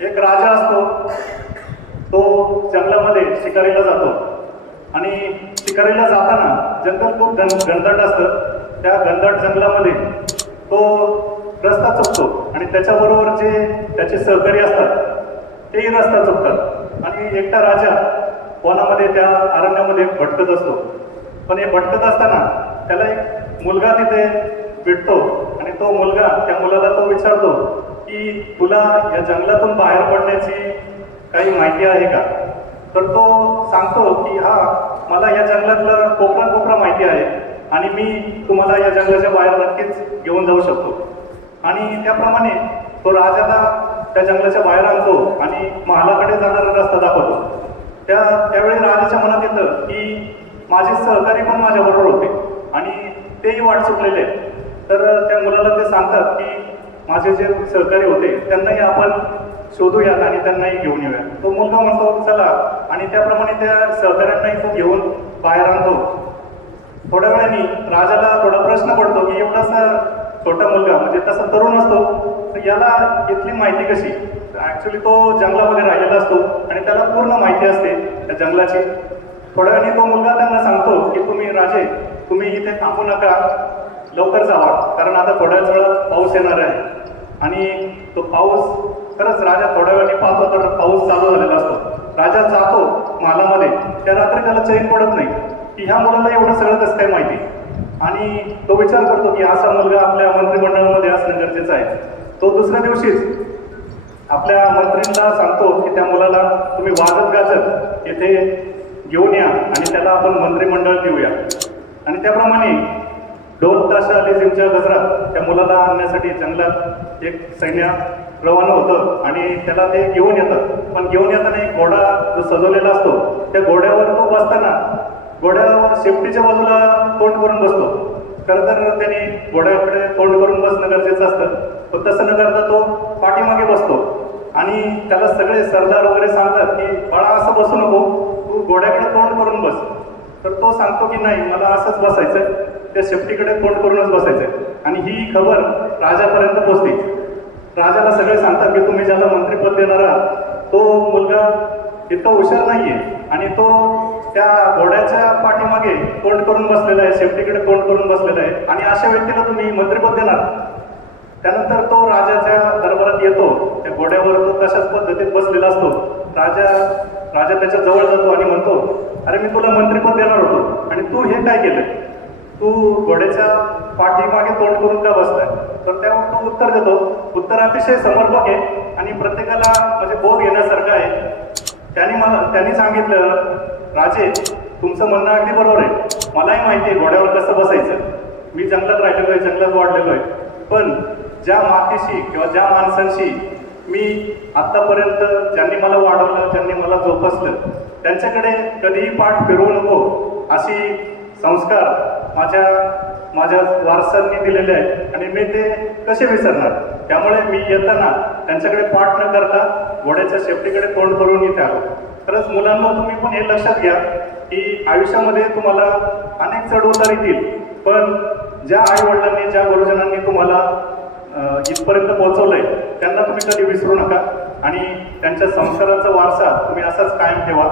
एक राजा असतो तो जंगलामध्ये शिकारीला जातो. आणि शिकारीला जाताना जंगल खूप घन घनदाट असतं. त्या घनदाट जंगलामध्ये तो रस्ता चुकतो आणि त्याच्याबरोबर जे त्याचे सहकारी असतात तेही रस्ता चुकतात. आणि एकटा राजा वनामध्ये त्या अरण्यामध्ये भटकत असतो. पण हे भटकत असताना त्याला एक मुलगा तिथे भेटतो आणि तो मुलगा त्या मुलाला तो विचारतो की तुला या जंगलातून बाहेर पडण्याची काही माहिती आहे का? तर तो सांगतो की हा मला या जंगलातलं कोपरा कोपरा माहिती आहे आणि मी तुम्हाला या जंगलाच्या बाहेर नक्कीच घेऊन जाऊ शकतो. आणि त्याप्रमाणे तो राजाला त्या जंगलाच्या बाहेर आणतो आणि महालाकडे जाणारा रस्ता दाखवतो. त्या त्यावेळी राजाच्या मनात येतं की माझे सहकारी पण माझ्याबरोबर होते आणि तेही वाट चुकलेले आहेत. तर त्या मुलाला ते सांगतात की माझे जे सहकारी होते त्यांनाही आपण शोधूयात आणि त्यांनाही घेऊन येऊया तो मुलगा म्हणतो चला. आणि त्याप्रमाणे त्या सहकाऱ्यांनाही तो घेऊन बाहेर आणतो. थोड्या वेळाने राजाला थोडा प्रश्न पडतो की एवढासा छोटा मुलगा म्हणजे तसा तरुण असतो तर याला इथली माहिती कशी? ऍक्च्युली तो जंगलामध्ये राहिलेला असतो आणि त्याला पूर्ण माहिती असते त्या जंगलाची. थोड्या वेळाने तो मुलगा त्यांना सांगतो की तुम्ही राजे तुम्ही इथे थांबू नका. लवकर जावा कारण आता थोड्याच वेळात पाऊस येणार आहे. आणि तो पाऊस खरंच राजा थोड्या वेळाने पाहतो तर पाऊस चालू झालेला असतो. राजा जातो मालामध्ये. त्या रात्री त्याला चैन पडत नाही. की ह्या मुलाला एवढं सगळं कसं काय माहिती? आणि तो विचार करतो की असा मुलगा आपल्या मंत्रिमंडळामध्ये असणं गरजेचं आहे. तो दुसऱ्या दिवशीच आपल्या मंत्रींना सांगतो की त्या मुलाला तुम्ही वाजत गाजत येथे घेऊन या आणि त्याला आपण मंत्रिमंडळ देऊया. आणि त्याप्रमाणे दोन तास आले जिमच्या गजरात त्या मुलाला आणण्यासाठी जंगलात एक सैन्य रवाना होतं आणि त्याला ते घेऊन येतात. पण घेऊन येताना एक घोडा जो सजवलेला असतो त्या घोड्यावर तो बसताना घोड्यावर शेपटीच्या बाजूला तोंड करून बसतो. खरं तर त्याने घोड्याकडे तोंड करून बसणं गरजेचं असतं. पण तसं न करता तो पाठीमागे बसतो. आणि त्याला सगळे सरदार वगैरे सांगतात की बाळा असं बसू नको. तू घोड्याकडे तोंड करून बस. तर तो सांगतो की नाही मला असंच बसायचं त्या शेफ्टीकडे तोंड करूनच बसायचं आणि ही खबर राजापर्यंत पोहोचते. राजाला सगळे सांगतात की तुम्ही ज्याला मंत्रीपद देणार आहात तो मुलगा इतका हुशार नाहीये. आणि तो त्या घोड्याच्या पाठीमागे तोंड करून बसलेला आहे शेफ्टीकडे तोंड करून बसलेला आहे. आणि अशा व्यक्तीला तुम्ही मंत्रीपद देणार. त्यानंतर तो राजाच्या दरबारात येतो. त्या घोड्यावर तो तशाच पद्धतीत बसलेला असतो. राजा राजा त्याच्याजवळ जातो आणि म्हणतो अरे मी तुला मंत्रीपद देणार होतो. आणि तू हे काय केलं तू घोड्याच्या पाठीमागे तोंड करून का बसलाय? तर त्यावर तो उत्तर देतो. उत्तर अतिशय समर्पक आहे आणि प्रत्येकाला म्हणजे बोध घेण्यासारखं आहे. त्यांनी मला त्यांनी सांगितलं राजे तुमचं म्हणणं अगदी बरोबर आहे. मलाही माहिती आहे घोड्यावर कसं बसायचं. मी जंगलात राहिलेलो आहे जंगलात वाढलेलो आहे. पण ज्या मातीशी किंवा ज्या माणसांशी मी आत्तापर्यंत ज्यांनी मला वाढवलं ज्यांनी मला जोपासलं त्यांच्याकडे कधीही पाठ फिरवू नको अशी संस्कार माझ्या माझ्या वारसांनी दिलेले आहेत आणि मी ते कसे विसरणार? त्यामुळे मी येताना त्यांच्याकडे पाठ न करता घोड्याच्या शेपटीकडे तोंड करून इथे आलो. खरंच मुलांना तुम्ही पण हे लक्षात घ्या की आयुष्यामध्ये तुम्हाला अनेक चढउतार येतील पण ज्या आई वडिलांनी ज्या गुरुजनांनी तुम्हाला इथपर्यंत इथपर्यंत पोहोचवलंय त्यांना तुम्ही कधी विसरू नका. आणि त्यांच्या संस्काराचा वारसा तुम्ही असाच कायम ठेवा.